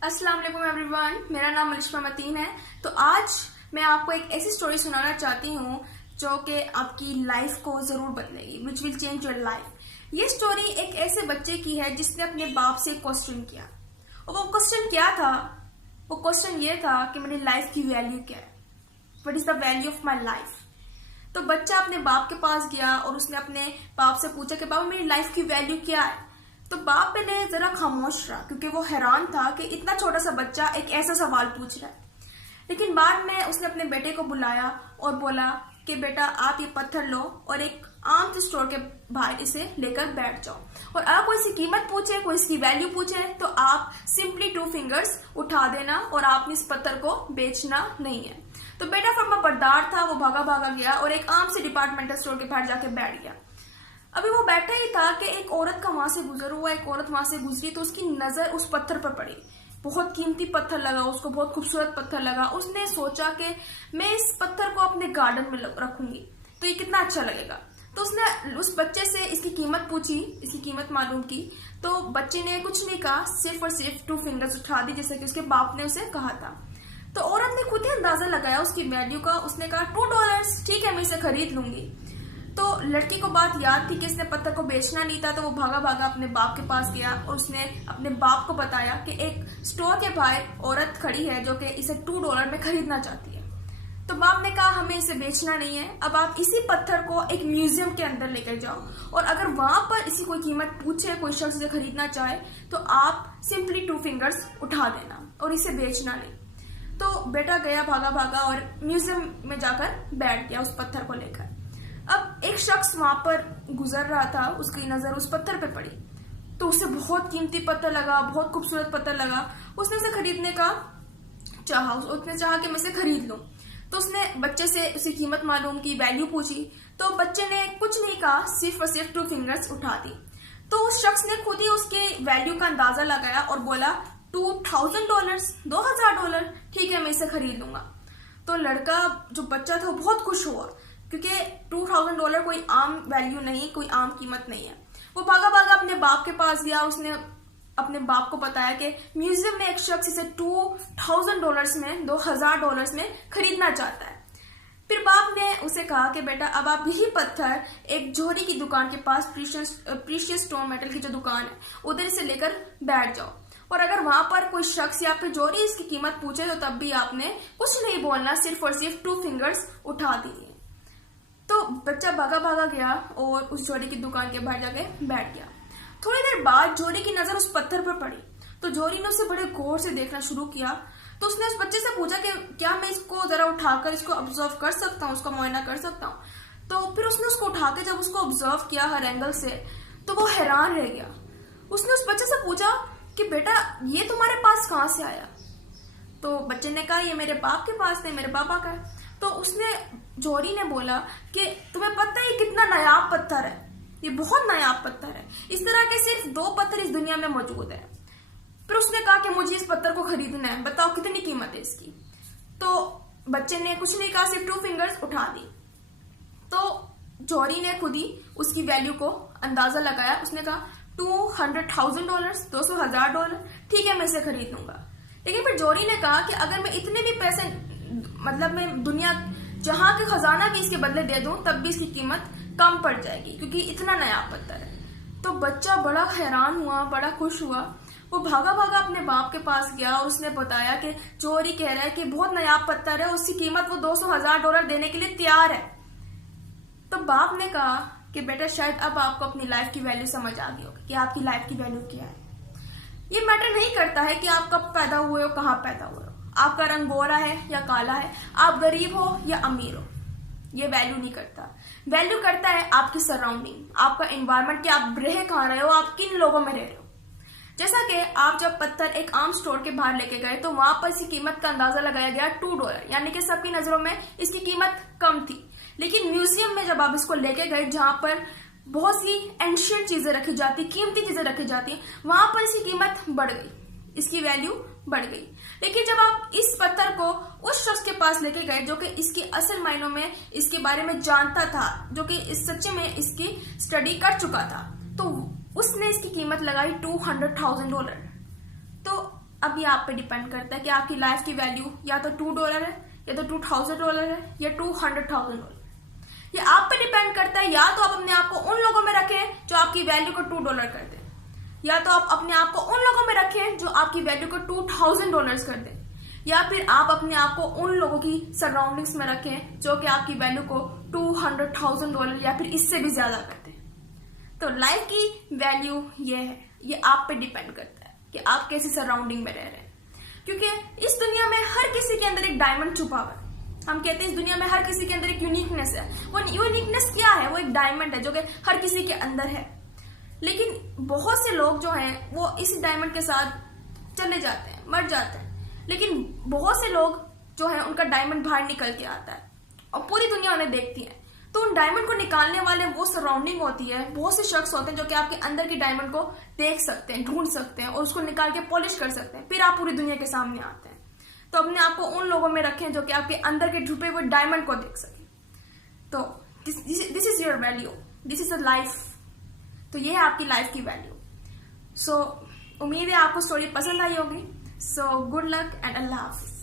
अस्सलाम वालेकुम एवरीवन, मेरा नाम मलिश्मा मतीन है। तो आज मैं आपको एक ऐसी स्टोरी सुनाना चाहती हूँ जो कि आपकी लाइफ को जरूर बदलेगी, which will change your life. ये स्टोरी एक ऐसे बच्चे की है जिसने अपने बाप से क्वेश्चन किया, और वो क्वेश्चन क्या था? वो क्वेश्चन ये था कि मेरी लाइफ की वैल्यू क्या है, what is the value of my life. तो बच्चा अपने बाप के पास गया और उसने अपने बाप से पूछा कि बाबा मेरी लाइफ की वैल्यू क्या है। तो बाप पहले जरा खामोश रहा क्योंकि वो हैरान था कि इतना छोटा सा बच्चा एक ऐसा सवाल पूछ रहा है। लेकिन बाद में उसने अपने बेटे को बुलाया और बोला कि बेटा आप ये पत्थर लो और एक आम से स्टोर के बाहर इसे लेकर बैठ जाओ, और अगर कोई इसकी कीमत पूछे, कोई इसकी वैल्यू पूछे तो आप सिंपली 2 फिंगर्स उठा देना और आपने इस पत्थर को बेचना नहीं है। तो बेटा फर्मा बरदार था, वो भागा भागा गया और एक आम से डिपार्टमेंटल स्टोर के बाहर जाके बैठ गया। अभी वो बैठा ही था कि एक औरत का वहां से गुजर हुआ, एक औरत वहां से गुजरी तो उसकी नजर उस पत्थर पर पड़ी। बहुत कीमती पत्थर लगा उसको, बहुत खूबसूरत पत्थर लगा। उसने सोचा कि मैं इस पत्थर को अपने गार्डन में रखूंगी तो ये कितना अच्छा लगेगा। तो उसने उस बच्चे से इसकी कीमत पूछी, इसकी कीमत मालूम की। तो बच्चे ने कुछ नहीं कहा, सिर्फ और सिर्फ 2 फिंगर्स उठा दी जैसे कि उसके बाप ने उसे कहा था। तो औरत ने खुद ही अंदाजा लगाया उसकी वैल्यू का। उसने कहा $2, ठीक है मैं इसे खरीद लूंगी। तो लड़की को बात याद थी कि इसने पत्थर को बेचना नहीं था, तो वो भागा भागा अपने बाप के पास गया और उसने अपने बाप को बताया कि एक स्टोर के बाहर औरत खड़ी है जो कि इसे $2 में खरीदना चाहती है। तो बाप ने कहा हमें इसे बेचना नहीं है, अब आप इसी पत्थर को एक म्यूजियम के अंदर लेकर जाओ और अगर वहां पर इसी कोई कीमत पूछे, कोई शख्स इसे खरीदना चाहे तो आप सिंपली 2 फिंगर्स उठा देना और इसे बेचना नहीं। तो बेटा गया भागा भागा और म्यूजियम में जाकर बैठ गया उस पत्थर को लेकर। अब एक शख्स वहां पर गुजर रहा था, उसकी नजर उस पत्थर पे पड़ी तो उसे बहुत कीमती पत्थर लगा, बहुत खूबसूरत पत्थर लगा। उसने उसे खरीदने का चाहा, उसने चाहा कि मैं इसे खरीद लूं। तो उसने बच्चे से उसकी कीमत मालूम की, वैल्यू पूछी। तो बच्चे ने कुछ नहीं कहा, सिर्फ और सिर्फ 2 फिंगर्स उठा दी। तो उस शख्स ने खुद ही उसके वैल्यू का अंदाजा लगाया और बोला $2000, $2000, ठीक है मैं इसे खरीद लूंगा। तो लड़का जो बच्चा था वो बहुत खुश हुआ क्योंकि $2000 कोई आम वैल्यू नहीं, कोई आम कीमत नहीं है। वो भागा भागा अपने बाप के पास गया, उसने अपने बाप को बताया कि म्यूजियम में एक शख्स इसे $2000 में, $2000 में खरीदना चाहता है। फिर बाप ने उसे कहा कि बेटा अब आप यही पत्थर एक जोहरी की दुकान के पास, प्रीशियस स्टोन मेटल की जो दुकान है उधर से लेकर बैठ जाओ, और अगर वहां पर कोई शख्स या फिर जोहरी इसकी कीमत पूछे तो तब भी आपने कुछ नहीं बोलना, सिर्फ और सिर्फ 2 फिंगर्स उठा दिए। तो बच्चा भागा भागा गया और उस जोड़ी की दुकान के बाहर जाके बैठ गया। थोड़ी देर बाद जोड़ी की नजर उस पत्थर पर पड़ी तो जोड़ी ने उसे बड़े गौर से देखना शुरू किया। तो उसने उस बच्चे से पूछा कि क्या मैं इसको जरा उठाकर इसको ऑब्जर्व कर सकता हूँ, उसका मुआयना कर सकता हूँ। तो फिर उसने उसको उठा के जब उसको ऑब्जर्व किया हर एंगल से तो वो हैरान रह गया। उसने उस बच्चे से पूछा कि बेटा ये तुम्हारे पास कहाँ से आया? तो बच्चे ने कहा ये मेरे बाप के पास थे, मेरे पापा का है। तो उसने जोरी ने बोला कि तुम्हें पता है ये कितना नायाब पत्थर है, ये बहुत नायाब पत्थर है, इस तरह के सिर्फ 2 पत्थर इस दुनिया में मौजूद है। फिर उसने कहा कि मुझे इस पत्थर को खरीदना है, बताओ कितनी कीमत है इसकी। तो बच्चे ने कुछ नहीं कहा, सिर्फ 2 फिंगर्स उठा दी। तो जोरी ने खुद ही उसकी वैल्यू को अंदाजा लगाया। उसने कहा $200,000, $200,000, ठीक है मैं इसे खरीद लूंगा। लेकिन फिर जोरी ने कहा कि अगर मैं इतने भी पैसे, मतलब मैं दुनिया जहां के खजाना की इसके बदले दे दूं तब भी इसकी कीमत कम पड़ जाएगी क्योंकि इतना नया पत्थर है। तो बच्चा बड़ा हैरान हुआ, बड़ा खुश हुआ। वो भागा भागा अपने बाप के पास गया और उसने बताया कि चोरी कह रहा है कि बहुत नायाब पत्थर है, उसकी कीमत वो $200,000 देने के लिए तैयार है। तो बाप ने कहा कि बेटा शायद अब आपको अपनी लाइफ की वैल्यू समझ आ गई होगी कि आपकी लाइफ की वैल्यू क्या है। ये मैटर नहीं करता है कि आप कब पैदा हुए हो, कहाँ पैदा हुए हो, आपका रंग गोरा है या काला है, आप गरीब हो या अमीर हो, ये वैल्यू नहीं करता। वैल्यू करता है आपकी सराउंडिंग, आपका एनवायरनमेंट, कि आप रह कहाँ रहे हो, आप किन लोगों में रह रहे हो। जैसा कि आप जब पत्थर एक आम स्टोर के बाहर लेके गए तो वहां पर इसकी कीमत का अंदाजा लगाया गया $2, यानी कि सबकी नजरों में इसकी कीमत कम थी। लेकिन म्यूजियम में जब आप इसको लेके गए जहां पर बहुत सी एंशियंट चीजें रखी जाती, कीमती चीजें रखी जाती, वहां पर इसकी कीमत बढ़ गई, इसकी वैल्यू बढ़ गई। लेकिन जब आप इस पत्थर को उस शख्स के पास लेके गए जो कि इसकी असल मायनों में इसके बारे में जानता था, जो कि इस सच्चे में इसकी स्टडी कर चुका था, तो उसने इसकी कीमत लगाई $200,000। तो अब ये आप पे डिपेंड करता है कि आपकी लाइफ की वैल्यू या तो $2 है, या तो $2,000 है, या $200,000। ये आप पे डिपेंड करता है, या तो आप अपने आप को उन लोगों में रखें जो आपकी वैल्यू को $2 कर दें, या तो आप अपने आप को उन लोगों में रखें जो आपकी वैल्यू को $2,000 कर दें, या फिर आप अपने आप को उन लोगों की सराउंडिंग्स में रखें जो कि आपकी वैल्यू को $200,000 या फिर इससे भी ज्यादा कर दें। तो लाइफ की वैल्यू ये है, ये आप पे डिपेंड करता है कि आप कैसी सराउंडिंग में रह रहे हैं। क्योंकि इस दुनिया में हर किसी के अंदर एक डायमंड छुपा हुआ है। हम कहते हैं इस दुनिया में हर किसी के अंदर एक यूनिकनेस है। वो यूनिकनेस क्या है? वो एक डायमंड है जो कि हर किसी के अंदर है। लेकिन बहुत से लोग जो हैं वो इस डायमंड के साथ चले जाते हैं, मर जाते हैं। लेकिन बहुत से लोग जो है उनका डायमंड बाहर निकल के आता है और पूरी दुनिया उन्हें देखती है। तो उन डायमंड को निकालने वाले वो सराउंडिंग होती है, बहुत से शख्स होते हैं जो कि आपके अंदर की डायमंड को देख सकते हैं, ढूंढ सकते हैं और उसको निकाल के पॉलिश कर सकते हैं, फिर आप पूरी दुनिया के सामने आते हैं। तो अपने आप को उन लोगों में रखें जो कि आपके अंदर के छुपे हुए डायमंड को देख सके। तो this is your value, this is a life. तो ये है आपकी लाइफ की वैल्यू। सो उम्मीद है आपको स्टोरी पसंद आई होगी। So good luck and Allah Hafiz.